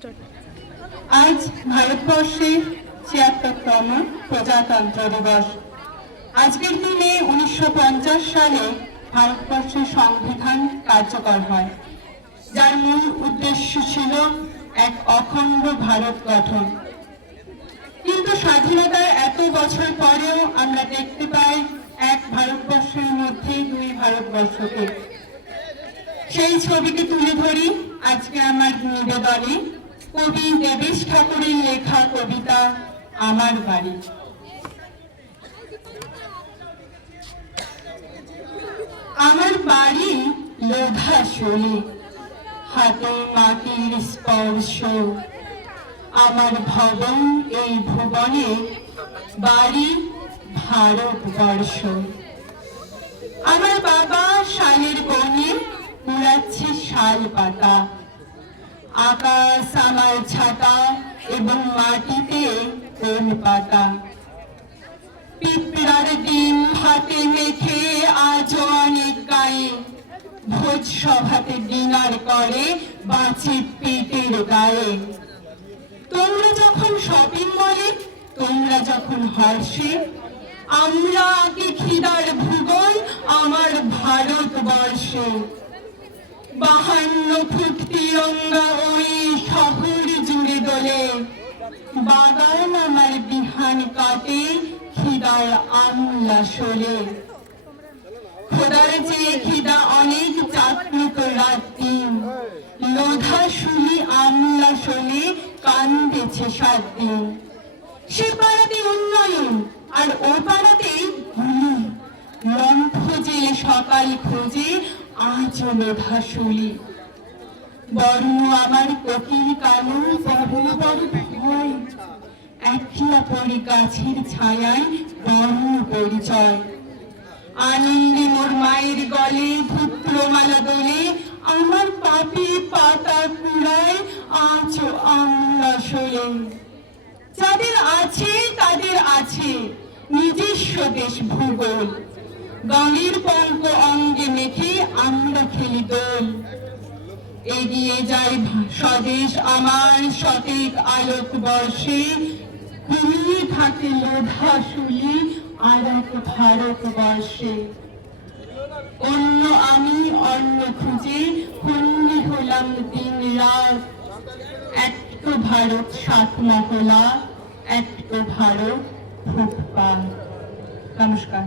আজ ভারতবর্ষের ছিয়াত্তরতম প্রজাতন্ত্র দিবস। আজকের দিনে উনিশশো পঞ্চাশ সালে ভারতবর্ষের সংবিধান কার্যকর হয়। যার মূল উদ্দেশ্য ছিল এক অখণ্ড ভারত গঠন। কিন্তু স্বাধীনতার এত বছর পরেও আমরা দেখতে পাই এক ভারতবর্ষের মধ্যে দুই ভারতবর্ষকে। সেই ছবিকে তুলে ধরি আজকে আমার নিবেদনে। কবি দেবেশ ঠাকুরের লেখা কবিতা আমার বাড়ি। আমার বাড়ি লোধা শোলে, হাতে মাটির স্পর্শ। আমার ভবন এই ভুবনে, বাড়ি ভারতবর্ষ। আমার বাবা শালের কোণে কুড়াচ্ছে শাল পাতা। আকাশ আমার ছাতা এবং মাটিতে কোন পাতা। পিঁপড়ার ডিম হাতে মেখে আজও অনেক গায়ে। ভোজ সভাতে ডিনার করে বাঁচে পেটের গায়ে। তোমরা যখন শপিং মলে তোমরা যখন হর্ষে, আমরা আগে খিদার ভূগোল আমার ভারতবর্ষে। বাহান্ন ফুট তিরঙ্গা ওই শহর জুড়ে দোলে। বাগান আমার বিহান কাটে, খিদার আমলা শোলে। খোদার চেয়ে খিদা অনেক চাকরিত রাত লোধা শুনি আমলা শোনে কান্দেছে সাত সে পাড়াতে উন্নয়ন, আর ও পাড়াতে গুলি লম্ফ জেলে সকাল খোঁজে আজ লোধা শুলি বর্ণ আমার কোকিল কালো বড় বড় ভয় পরি গাছের ছায়ায় বর্ণ পরিচয়। আনন্দে মোর মায়ের গলে পুত্রমালা দোলে, আমার পাপি পাতা কুড়ায় আছো আমরা শোলে যাদের আছে, তাদের আছে নিজস্ব দেশ ভূগোল। গানের পঙ্ক অঙ্গে মেখে আমরা খেলি দোল। এগিয়ে যাই স্বদেশ আমার শতেক আলোক বর্ষে। ঘুমিয়ে থাকে লোধা শুলি আর এক ভারতবর্ষে অন্য আমি অন্য খুঁজে হন্যে হলাম দিন রাত। একটো ভারত সাত মহলা একটো ভারত ফুটপাত। নমস্কার।